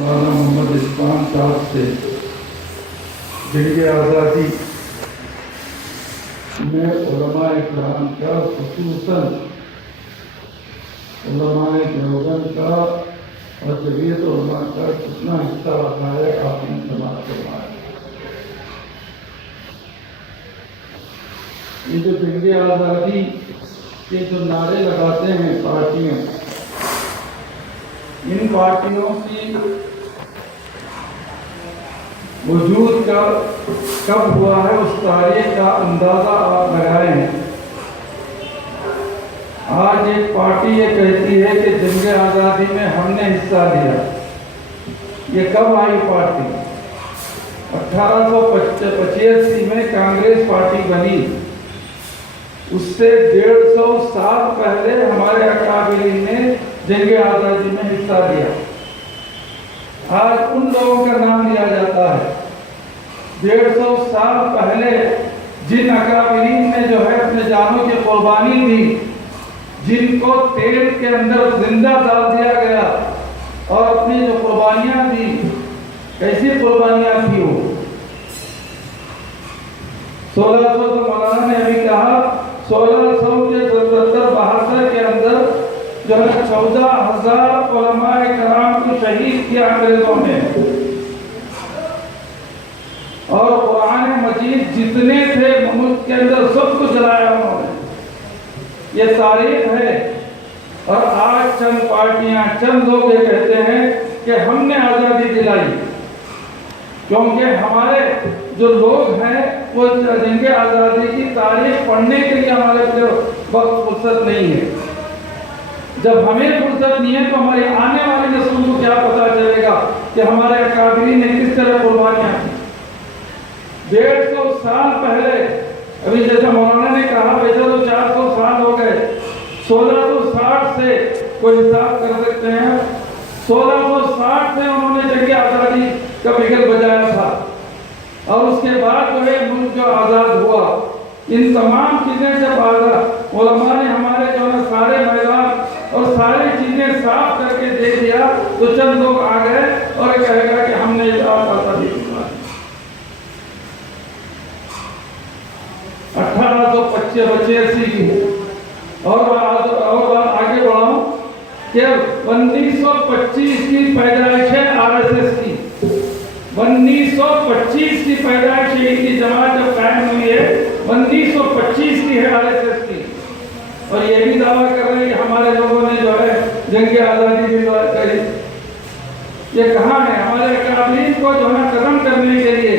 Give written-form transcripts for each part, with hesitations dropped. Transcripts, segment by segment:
مولانا محمد اسلام صاحب سے جنگ آزادی میں علماء کرام کا خصوصاً علماء دیوبند کا اور جمعیت علماء کا کتنا حصہ رہا ہے آپ نے سماعت فرمایا۔ یہ جو جنگ آزادی کے جو نعرے لگاتے ہیں پارٹیاں، ان پارٹیوں کی وجود کا کب ہوا ہے اس تاریخ کا اندازہ آپ لگائیں ہیں۔ آج ایک پارٹی یہ کہتی ہے کہ جنگ آزادی میں ہم نے حصہ لیا۔ یہ کب آئی پارٹی؟ 1885 میں کانگریس پارٹی بنی، اس سے 150 سال پہلے ہمارے اکابرین نے جنگ آزادی میں حصہ لیا۔ آج ان لوگوں کا نام لیا جاتا ہے 150 سال پہلے جن اکابرین نے جو ہے اپنے جانوں کی قربانی دی، جن کو تیل کے اندر زندہ ڈال دیا گیا اور اپنی جو قربانیاں دی، کیسی قربانیاں تھی وہ 1600 تو مولانا نے ابھی کہا 1672 کے اندر جو ہے 14,000 علماء کرام کو شہید کیا انگریزوں نے، اور قرآن مجید جتنے تھے ملک کے اندر سب کو جلایا انہوں نے۔ یہ تاریخ ہے۔ اور آج چند پارٹیاں، چند لوگ یہ کہتے ہیں کہ ہم نے آزادی دلائی، کیونکہ ہمارے جو لوگ ہیں وہ جنگ آزادی کی تاریخ پڑھنے کے لیے ہمارے وقت فرصت نہیں ہے۔ جب ہمیں فرصت نہیں ہے تو ہماری آنے والی نسل کو کیا پتا چلے گا کہ ہمارے اکابرین نے کس طرح قربانیاں کی۔ 150 سال پہلے، ابھی جیسا مولانا نے کہا ویسے تو 400 سال ہو گئے، 1660 سے کوئی حساب کر سکتے ہیں، 1660 سے انہوں نے جنگ آزادی کا بگل بجایا تھا، اور اس کے بعد جو ہے ملک جو آزاد ہوا، ان تمام چیزیں جب آزاد علماء نے ہمارے جو ہے سارے میدان اور ساری چیزیں صاف کر کے دے دیا، تو چند لوگ آ گئے اور کہے گا کہ ہم نے آزادی دی۔ 1885 کی اور آگے بڑھاؤں کہ 1925 کی پیدائش ہے RSS کی۔ 1925 کی پیدائش کی جماعت جب قائم ہوئی ہے، 1925 کی ہے RSS کی، اور یہ بھی دعویٰ کر رہے ہیں کہ ہمارے لوگوں نے جو ہے جنگ آزادی بھی کری۔ یہ کہاں ہے؟ ہمارے اکابرین کو جو ہے ختم کرنے کے لیے،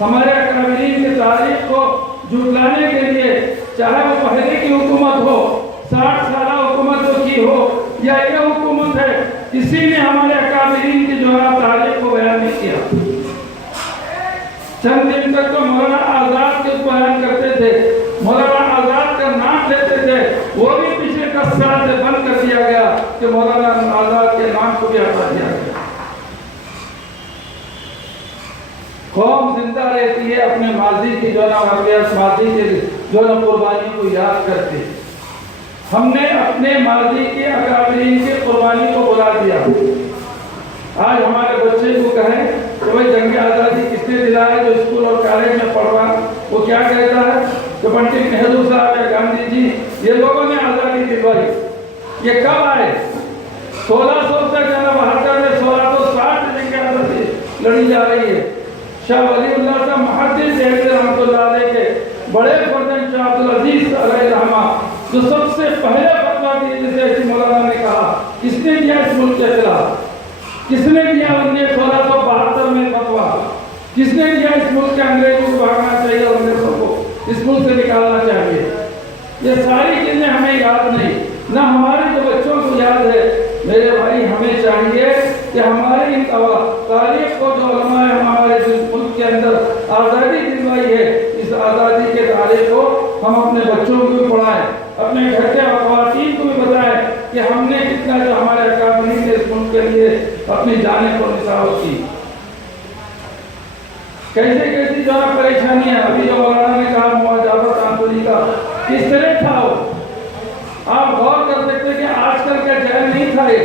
ہمارے اکابرین کی تاریخ کو جھٹلانے کے لیے، چاہے وہ پہلے کی حکومت ہو، 60 سالہ حکومت جو کی ہو، یا یہ حکومت ہے، کسی نے ہمارے اکابرین کی جو ہے تاریخ کو بیان نہیں کیا۔ چند دن تک تو مولانا آزاد کے بیان کرتے تھے، مولانا آزاد کا نام لیتے تھے، وہ بھی پچھلے 10 سال سے بند کر دیا گیا کہ مولانا آزاد کے نام کو بھی ہٹا دیا گیا۔ قوم زندہ رہتی ہے اپنے ماضی کی جو نا ماضی کے جو نا قربانی کو یاد کرتے۔ ہم نے اپنے ماضی کے اکابرین کی قربانی کو بلا دیا۔ آج ہمارے بچے کو کہیں کہ بھائی جنگ آزادی کس نے دلایا، جو اسکول اور کالج میں پڑھ رہا، وہ کیا کہتا ہے کہ پنڈت نہرو صاحب یا گاندھی جی یہ لوگوں نے آزادی دلوائی۔ یہ کب آئے؟ 1600 سے 72 میں 1660 سے جنگ آزادی لڑی جا رہی ہے۔ شاہ ولی اللہ صاحب محدث دہلوی رحمۃ اللہ علیہ کے بڑے فرزند شاہ عبدالعزیز علیہ رحمہ، جو سب سے پہلے فتویٰ دیے، جسے مولانا نے کہا، کس نے دیا اس ملک کے خلاف؟ کس نے دیا 1672 میں فتویٰ؟ کس نے دیا اس ملک کے انگریزوں کو بھاگنا چاہیے اور انگریزوں کو اس ملک سے نکالنا چاہیے؟ یہ ساری چیزیں ہمیں یاد نہیں، نہ ہمارے جو بچوں کو یاد ہے۔ میرے بھائی، ہمیں چاہیے کہ ہماری ان تاریخ کو جو علماء ہمارے ملک کے اندر آزادی دلوائی ہے، اس آزادی کے تاریخ کو ہم اپنے بچوں کو بھی پڑھائیں، اپنے گھر کے خواتین کو بھی بتائیں کہ ہم نے کتنا جو ہمارے اکابرین نے اس ملک کے لیے اپنی جانیں کو نثار کی۔ کیسی جو ہے پریشانیاں، ابھی جو مولانا نے کہا مواجہت آندولی کا کس طرح تھا وہ، آپ غور کر سکتے کہ آج کل کا جیل نہیں تھا یہ،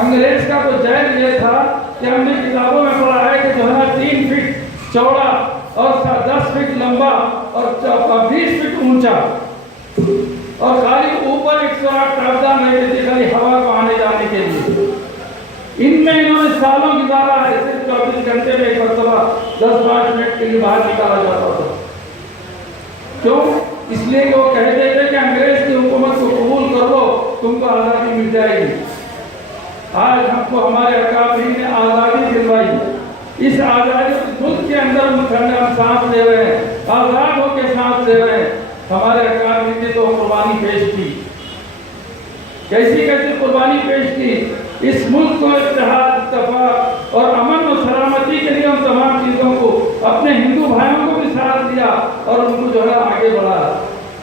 انگریز کا تو جیل یہ تھا कि हमने किताबों में पढ़ा है कि जो है ना 3 फीट चौड़ा और 10 फीट लंबा और 20 फीट ऊंचा, और खाली ऊपर 108 टापदान रहते थे खाली हवा को आने जाने के लिए। इनमें इन्होंने सालों गुजारा है, सिर्फ 24 घंटे में एक मरतबा 10-5 मिनट के लिए बाहर निकाला जाता था। क्यों? इसलिए कि वो कहते थे कि अंग्रेज की हुकूमत को कबूल कर लो, तुमको आज़ादी मिल जाएगी। आज हमको हमारे अकाबरीन ने आज़ादी दिलवाई। इस आज़ादी मुल्क के अंदर हम सांस ले रहे हैं, आज़ाद होकर सांस ले रहे हैं। हमारे अकाबरीन ने तो कुर्बानी पेश की, कैसी कैसी कुर्बानी पेश की। इस मुल्क को इत्तेहाद, इत्तफाक और अमन और सलामती के लिए उन तमाम चीज़ों को, अपने हिंदू भाइयों को भी साथ दिया और उनको जो है आगे बढ़ाया,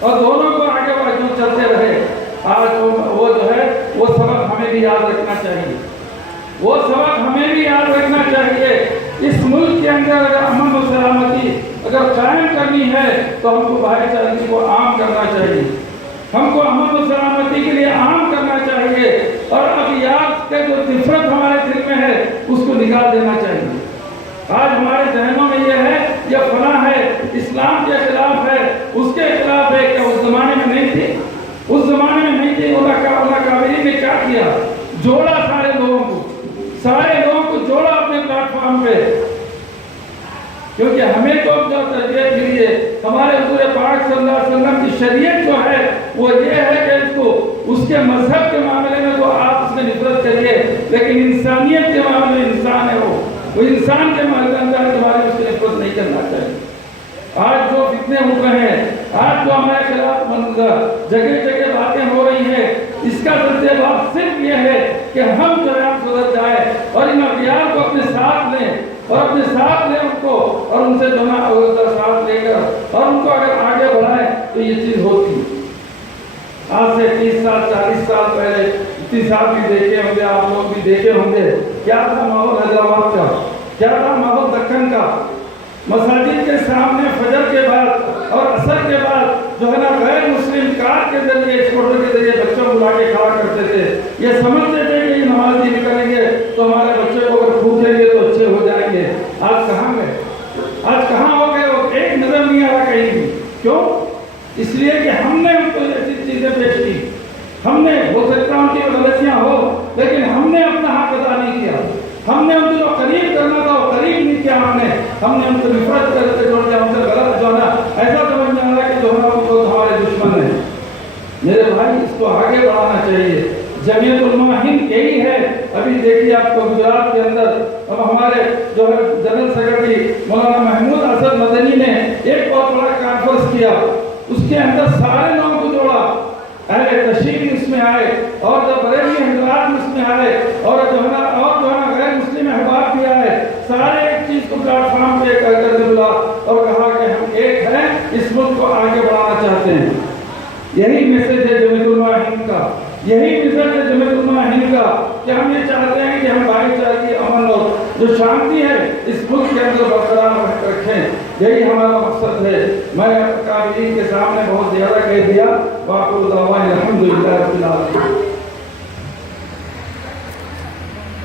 और दोनों को आगे बढ़ चलते रहे। आज वो जो है वो सबक हमें भी याद रखना चाहिए, वो सबक हमें भी याद रखना चाहिए। इस मुल्क के अंदर अगर अमन और सलामती अगर कायम करनी है तो हमको भाईचारे को आम करना चाहिए, हमको अमन और सलामती के लिए आम करना चाहिए, और अगियात का जो नफरत हमारे दिल में है उसको निकाल देना चाहिए। आज हमारे जहनों में यह है यह फना है, इस्लाम के खिलाफ है, उसके खिलाफ है। क्या उस जमाने में नहीं थी? उस जमाने में नहीं थी। काबरीन ने क्या किया? जोड़ा सारे लोगों को जोड़ा अपने प्लेटफॉर्म पे, क्योंकि हमें तो जो तरबियत मिली है हमारे हुजूर पाक सल्लल्लाहु अलैहि वसल्लम की शरीयत जो है वो ये है कि इसको उसके मजहब के मामले में तो आप उसमें नफरत करिए, लेकिन इंसानियत के मामले में इंसान है, वो इंसान के मामले में उसकी नफरत नहीं करना चाहिए। आज जो फितने उठ रहे हैं, आज जो हमारे खिलाफ जगह जगह बातें हो रही हैं, इसका सद्देबाब सिर्फ ये है कि हम जो है सुधर जाए और इन अभियान को अपने साथ लें उनको, और उनसे जो ना साथ लेकर और उनको अगर आगे बढ़ाएं तो ये चीज़ होती। आज से 30 साल 40 साल पहले इतनी साल भी देखे होंगे, आप लोग भी देखे होंगे, क्या था माहौल हैदराबाद का, क्या था माहौल दक्कन का। मसाजिद के सामने फजर के बाद और असर के बाद जो है ना गैर मुस्लिम कार के जरिए, स्कूटर के जरिए बच्चों को लाके खड़ा करते थे। ये समझते थे कि ये नमाज़ी निकलेंगे तो हमारे बच्चे को अगर पूछेंगे तो अच्छे हो जाएंगे। आज कहाँ गए? आज कहाँ हो गए? वो एक नजर नहीं आ रहा कहीं भी। क्यों? इसलिए कि हमने उनको ऐसी चीज़ें पेश की। हमने, हो सकता है उनकी गलतियाँ हो, लेकिन हमने अपना हक अदा नहीं किया। हमने उनको जो करीब करना था वो करीब नहीं किया। हमने उनको नफरत करके जोड़ दिया, उनसे गलत जो है ऐसा समझ में आ रहा है कि जो है वो हमारे दुश्मन है। मेरे भाई, इसको आगे बढ़ाना चाहिए। जमीयत उलमा हिंद यही है। अभी देखिए आपको गुजरात के अंदर अब हमारे जो है जनरल सेक्रेटरी मौलाना महमूद असद मदनी ने एक बहुत बड़ा कॉन्फ्रेंस किया, उसके अंदर सारे लोगों को जोड़ा, अहले तशरीह भी उसमें आए और जो बरेली हजरात भी उसमें आए और जो है ना गैर मुस्लिम अहबाब भी आए। सारे एक चीज़ को प्लेटफॉर्म पे करके बुला और कहा कि हम एक हैं, इस मुल्क को आगे बढ़ाना चाहते हैं। यही मैसेज है जमीयत उलमा हिंद का, यही मैसेज है जमीयत उलमा हिंद का कि हम ये चाहते हैं कि हम भाईचारे, अमन और जो शांति है इस मुल्क के अंदर बरकरार रखें। यही हमारा मकसद है। मैं काबरीन के सामने बहुत ज़्यादा कह दिया। वाक़िअ अल्हम्दुलिल्लाह रब्बिल आलमीन।